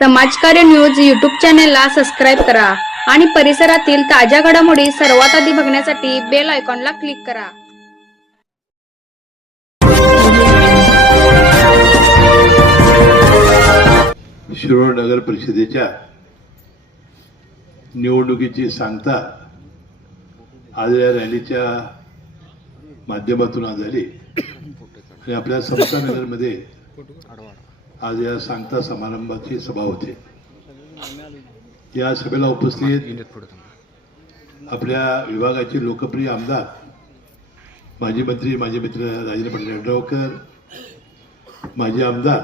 समाजकार्य news YouTube चॅनेलला subscribe करा आणि परिसरातील ताज्या घडामोडी सर्वात आधी बघण्यासाठी बेल आयकॉनला क्लिक करा. शिरोळ नगर परिषदेच्या निवडणुकीची सांगता आज या रॅलीच्या माध्यमातून आज झाली आणि आपल्या समता नगरमध्ये आज या सांगता समारंभाची सभा होते. या सभेला उपस्थित आपल्या विभागाचे लोकप्रिय आमदार माजी मंत्री माजी मित्र राजेंद्र पाटील यड्रावकर माजी आमदार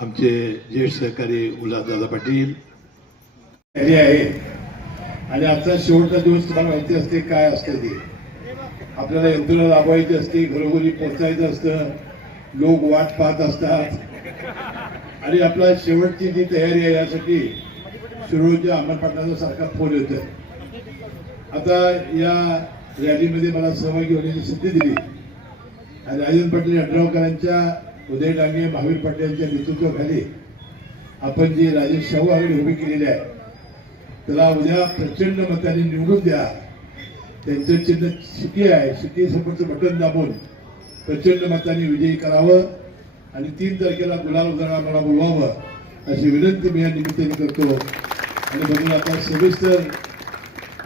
आमचे ज्येष्ठ सहकारी उल्हासदादा पाटील. आहे. आणि आजचा शेवटचा दिवस तुम्हाला माहिती असते काय असतं ते. आपल्याला यंत्रणा राबवायची असते घरोघरी पोहोचायचं असतं. लोक वाट पाहत असतात. आणि आपला शेवटची जी तयारी आहे यासाठी शिरोळच्या अमर पटनाचा सारखा फोन येतोय. आता या रॅलीमध्ये मला सहभागी होण्याची संधी दिली. आणि राजेंद्र पाटील यड्रावकरांच्या उदय डांगे महावीर पाटील यांच्या नेतृत्वाखाली आपण जी राजेश शाहू आघाडी उभी केलेली आहे त्याला उद्या प्रचंड मताने निवडून द्या. त्यांचं चिन्ह शिकी आहे. शिकी समोरचं बटन दाबून प्रचंड मताने विजयी करावं आणि तीन तारखेला गुलाल उजळा मला बोलवावं अशी विनंती मी या निमित्ताने करतो. आणि म्हणून आता सविस्तर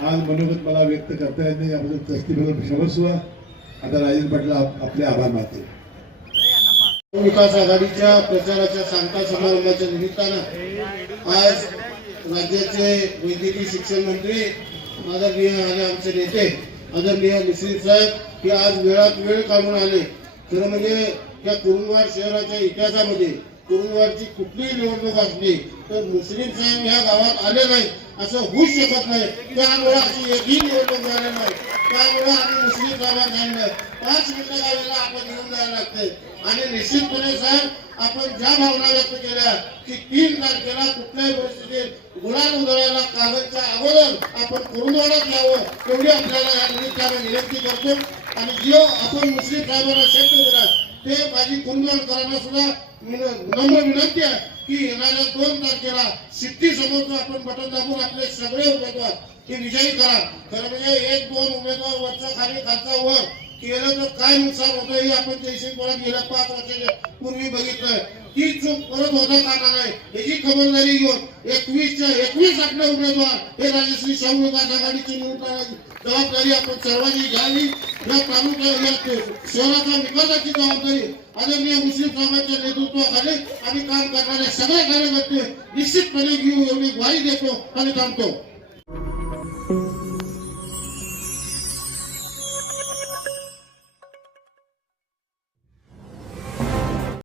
आज मनोगत मला व्यक्त करता येत नाही याबद्दल तस्तीबद्दल क्षमस्व आता राजेंद्र पाटील आपले आभार मानते विकास आघाडीच्या प्रचाराच्या सांगता समारंभाच्या निमित्तानं आज राज्याचे वैद्यकीय शिक्षण मंत्री आदरणीय आणि आमचे नेते आदरणीय मिश्री साहेब की आज वेळात वेळ काढून आले. खरं म्हणजे त्या कुरुंदवाड शहराच्या इतिहासामध्ये कुरुंदवाडची कुठलीही निवडणूक असली तर मुस्लिम साहेब ह्या गावात आले नाही असं होऊ शकत नाही. त्यामुळे अशी एकही निवडणूक झाली नाही. त्यामुळे आम्ही मुस्लिम साहेबांना सांगितलं पाच मिनिटं गावाला आपण घेऊन जायला लागते आणि निश्चितपणे साहेब आपण ज्या भावना व्यक्त केल्या की तीन तारखेला कुठल्याही परिस्थितीत गुलाल उधळायला कागदच्या अगोदर आपण कुरुंदवाड्यात यावं तेवढी आपल्याला या निमित्ताने विनंती करतो. आणि जो आपण मुस्लिम साहेबांना शब्द दिला ते माझी कुंभकरांना सुद्धा नम्र विनंती आहे की येणाऱ्या दोन तारखेला सिद्धी समोरचं आपण बटन दाबून आपले सगळे उमेदवार हे विजयी करा. खरं म्हणजे एक दोन उमेदवार वरचा खाली खालचा वर केलं तर काय नुकसान होतं हे आपण जयसिंगपुरात गेल्या पाच वर्षाच्या पूर्वी बघितलंय. ती चूक परत होता कामा नाही याची खबरदारी घेऊन एकवीसच्या एकवीस आपले उमेदवार हे राजश्री शाहू विकास आघाडीची निवडून जबाबदारी आपण सर्वांनी घ्यावी. या तालुक्या या शहराच्या विकासाची जबाबदारी आदरणीय मुस्लिम समाजाच्या नेतृत्वाखाली आम्ही काम करणारे सगळे कार्यकर्ते निश्चितपणे घेऊ एवढी ग्वाही देतो आणि थांबतो.